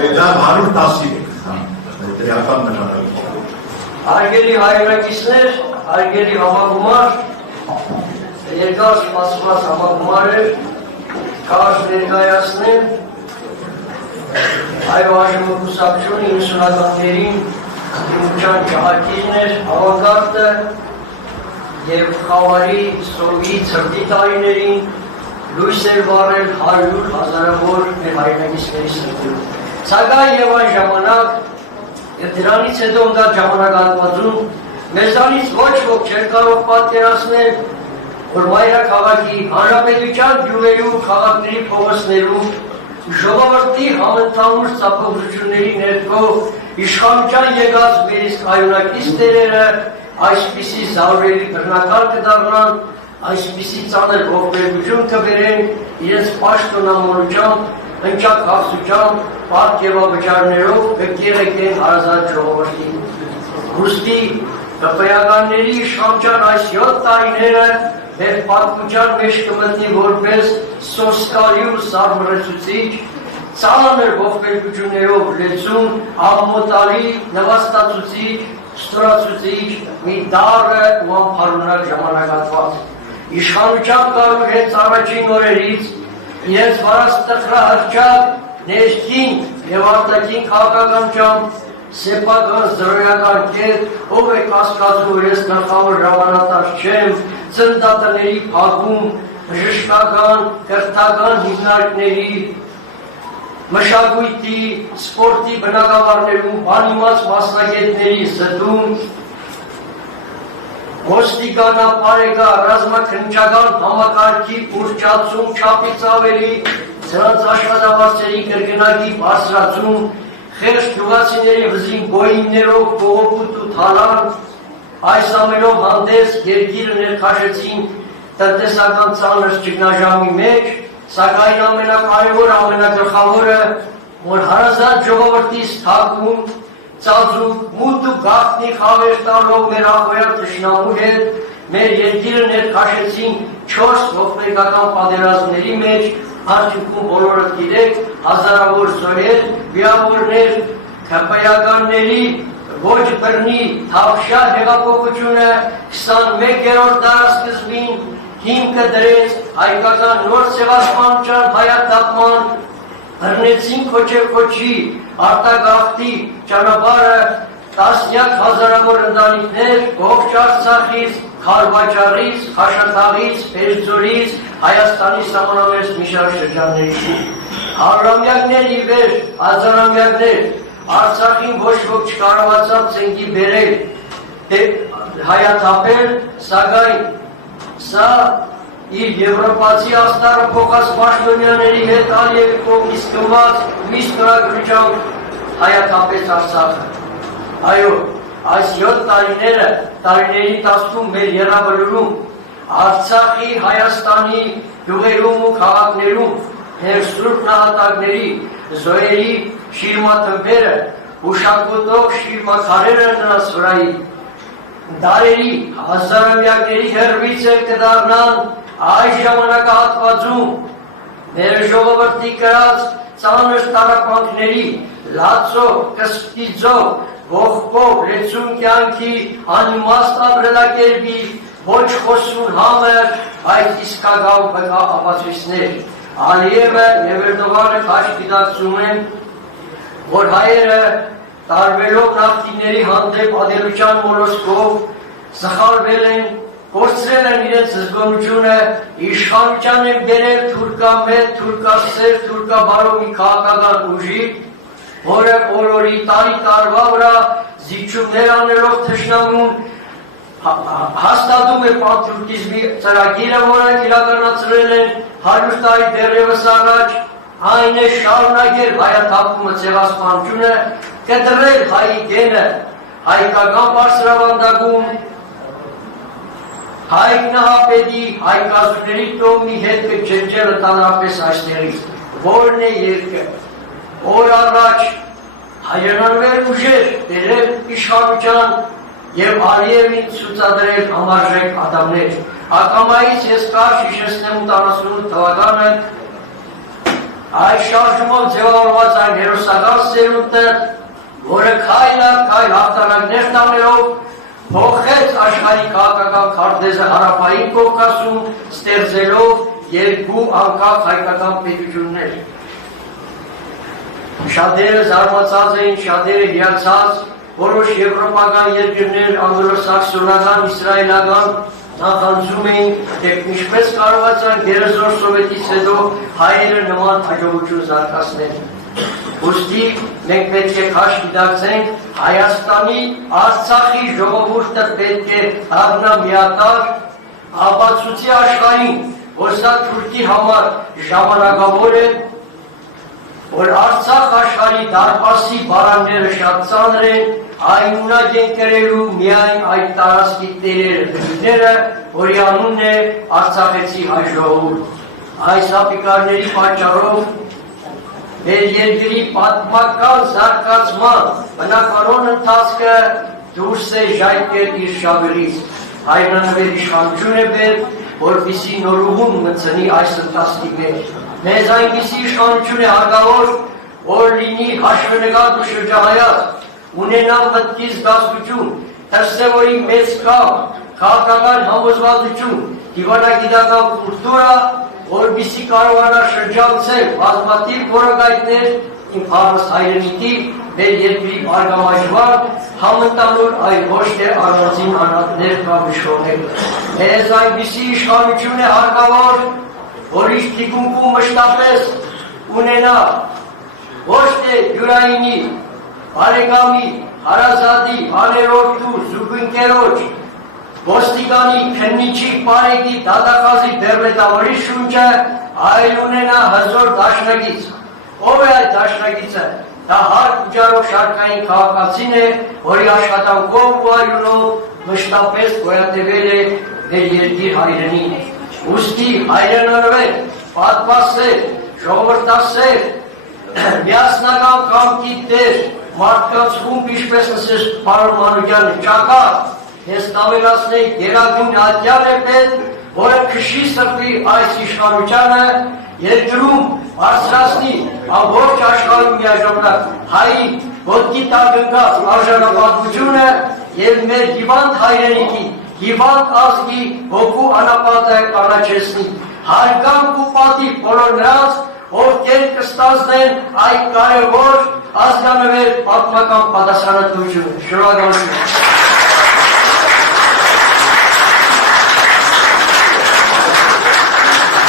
Դա 110-ին է, դրական նշանակություն։ Հարգելի հայրենակիցներ, հարգելի համագումար, երկար սպասված համագումարներ, կարճ ներկայացնեմ հայրահաշիվը կուսակցություն 90-ականներին դիմության ճահակիրներ, ավանգարդը և խավարի սովի ցրտի տարիներին լույս էր վառել 100 հազարավոր մեր հայրենակիցների սրտերում։ Սակայն և այն ժամանակ և դրանից հետո դա ժամանակահատվածում մեզանից ոչ ոք չէր կարող պատկերացնել, որ մայրաքաղաքի հանրապետության գյուղերում, քաղաքների փողոցներում ժողովրդի համընդհանուր ծափողջությունների ներքո իշխանության եկած մեր իսկ հայրենակից տերերը այսպիսի զարուհելի բռնակալ կդառնան, այսպիսի ծանր ողբերգություն կբերեն իրենց պաշտոնամոլությամբ, հնչակախսությամբ, պարգևավճարներով կկեղեկեն հարազատ ժողովրդին։ Ուստի կպեականների իշխանության այս 7 տարիները մեր պատմության մեջ կմտնի որպես սոսկալի ու սարմռեցուցիչ, ծանր ողբերգություններով լեցուն, ամմոտալի, նվաստացուցիչ, ստորացուցիչ մի դառը ու անփառունակ ժամանակահատված։ Իշխանության կարող հենց առաջին օրերից իրենց վարած տխրահռչակ ներքին և արտաքին քաղաքականությամբ սեփական զրոյական կետ, ով է կասկածում ես գլխավոր հրամանատար չեմ, ծննդատների փակում, բժշկական, կրթական հիմնարկների, մշակույթի, սպորտի բնակավարներում բանիմաց մասնագետների զտում, ոստիկանապարեգա ռազմաքննչական համակարգի ուռճացում չափից ավելի, սրանց աշխատավարձերի կրկնակի բարձրացում, խեղճ գյուղացիների վզին գոյիններով կողոպուտ ու թալան, այս ամենով հանդես երկիրը ներքաշեցին տնտեսական ծանր ճգնաժամի մեջ, սակայն ամենակարևոր, ամենագլխավորը, որ հարազատ ժողովրդից թակում, ծածուկ, մութ ու գաղտնի խավեր տալով մեր ախոյան թշնամու հետ, մեր երկիրը ներքաշեցին 4 ողբերգական պատերազմների մեջ, արդյունքում բոլորդ գիտեք, հազարավոր զոհեր, վիրավորներ, քպայականների ոչ բռնի թավշյա հեղափոխությունը 21-րդ դարասկզբին հիմքը դրեց հայկական նոր ցեղասպանության հայաթափման, բռնեցին քոչեքոչի արտագաղթի ճանապարհը տասնյակ հազարավոր ընտանիքներ ողջ Արցախից, Քարվաճառից, Խաշաթաղից, Փերձորից, Հայաստանի սահմանամերձ մի շարք շրջաններից հարյուրամյակներ ի վեր, հազարամյակներ Արցախին ոչ ոք չկարողացավ ցենքի բերել, հայաթափել, սակայն սա իր եվրոպացի աստառը փոխած պաշտոնյաների հետ Ալիևի կողմից կնված մի ստորագրությամբ հայաթափեց Արցախը։ Այո, այս 7 տարիների ընթացքում մեր եռաբլուրում Արցախի, Հայաստանի գյուղերում ու քաղաքներում մեր սուրբ նահատակների, զոհերի շիրմաթմբերը, ուշակոտող շիրմաքարերը նրանց վրայի, դարերի, հազարամյակների հեռվից էլ կդառնան այս ժամանակահատվածում մեր ժողովրդի կրած ծանր տառապանքների, լացով, կսպիծով, ողբով, լեցուն կյանքի, անիմաստ ապրելակերպի, ոչ խոսուն համր, այդ իսկական վկա ապացույցներ։ Ալիևը և Էրդողանը քաջ գիտակցում են, որ հայերը տարբերող նախկինների հանդեպ ադելության մոլոսկով սխալվել են, կորցրել են իրենց զգոնությունը, իշխանության են բերել թուրքամետ, թուրքասեր, թուրքաբարո մի քաղաքական ուժի, որը բոլորի տարի տարվա վրա զիջումներ անելով թշնամուն հաստատում է պանթուրքիզմի ծրագիրը, որը իրականացրել են 100 տարի դեռևս առաջ, այն է շարունակել հայաթափումը ցեղասպանությունը, կդրել հայի գենը հայկական բարձրավանդակում, հայք նահապետի, հայկազուների տոհմի հետ կջրջել ընդհանրապես այստեղից, որն է երկը, օր առաջ հայրենանվեր ուժեր դերել իշխանության և Ալիևին ցուցադրել համարժեք ադամներ։ Ակամայից ես կարճ հիշեցնեմ 88 թվականը Այս շարժումով ձևավորված այն հերոսական սերունդը, որը քայլ առ քայլ հաղթանակներ տանելով փոխեց աշխարհի քաղաքական քարտեզը հարավային Կովկասում, ստեղծելով երկու անկախ հայկական պետություններ։ Շատերը զարմացած էին, շատերը հիացած, որոշ եվրոպական երկրներ, անգլոսաքսոնական, իսրայելական նախանձում էին, թե ինչպես կարողացան գերազոր սովետից հետո հայերը նման հաջողություն զարգացնել։ Ուստի մենք պետք է քաշ գիտակցենք, Հայաստանի Արցախի ժողովուրդը պետք է դառնա միատարր, ապացուցի աշխարհին, որ սա Թուրքի համար ժամանակավոր է, որ Արցախ աշխարհի դարպասի բարանները շատ ծանր են, այնունակ են կրելու միայն այդ տարածքի տերերը, որի անունն է Արցախեցի հայ ժողովուրդ։ Այս ապիկարների պատճառով մեր երկրի պատմական զարգացման բնականոն ընթացքը դուրս է ժայթքել իր շավերից։ Հայրենավեր իշխանություն է պետք, որպեսզի նորուղուն մտցնի այս ընթացքի մեջ։ Մեզ այնպիսի իշխանություն է հարկավոր, որ լինի հաշվենկատ ու շրջահայաց, ունենա մտքի զգացություն, դրսևորի մեծ քաղաքական համոզվածություն, դիվանագիտական կուլտուրա, որպեսզի կարողանա շրջանցել բազմաթիվ որակայքներ իմ հարուստ հայրենիքի մեր երկրի բարգավաճման, համընդհանուր այլ ոչ թե առանձին անհատներ կամ իշխաններ։ Մեզ այնպիսի իշխանություն է հարկավոր, որ իր թիկունքում մշտապես ունենա ոչ թե յուրայինի, բարեկամի, հարազատի, աներորդու, զուգընկերոջ, ոստիկանի, քննիչի, պարեկի, դատախազի, բերմետավորի շունչը, այլ ունենա հզոր դաշնակից։ Ով է այդ դաշնակիցը։ Դա հարկ ու ջարող շարքային քաղաքացին է, որի աշխատանքով ու արյունով մշտապես գոյատևել է մեր երկիր հայրենին։ Ուստի հայրենորվել, պատմասեր, ժողովրդասեր, միասնական կամքի տեր, մարդկանց խումբ, ինչպես ասես պարոն Մանուկյանը, ճակատ, ես տավելացնեի գերագույն ատյալ է պետք, որը քշի սրտի այս իշխանությանը երկրում բարձրացնի ամբողջ աշխարհում միաժամանակ հայի ոտքի տակ ընկած արժանապատվությունը եւ մեր հիվանդ հայրենիքի, հիվանդ ազգի հոգու անապատը կանաչեցնի։ Հարգանք ու պատիվ բոլոր նրանց, ովքեր կստանձնեն այդ կարևոր ազգանվեր պատմական պատասխանատվությունը։ Շնորհակալություն։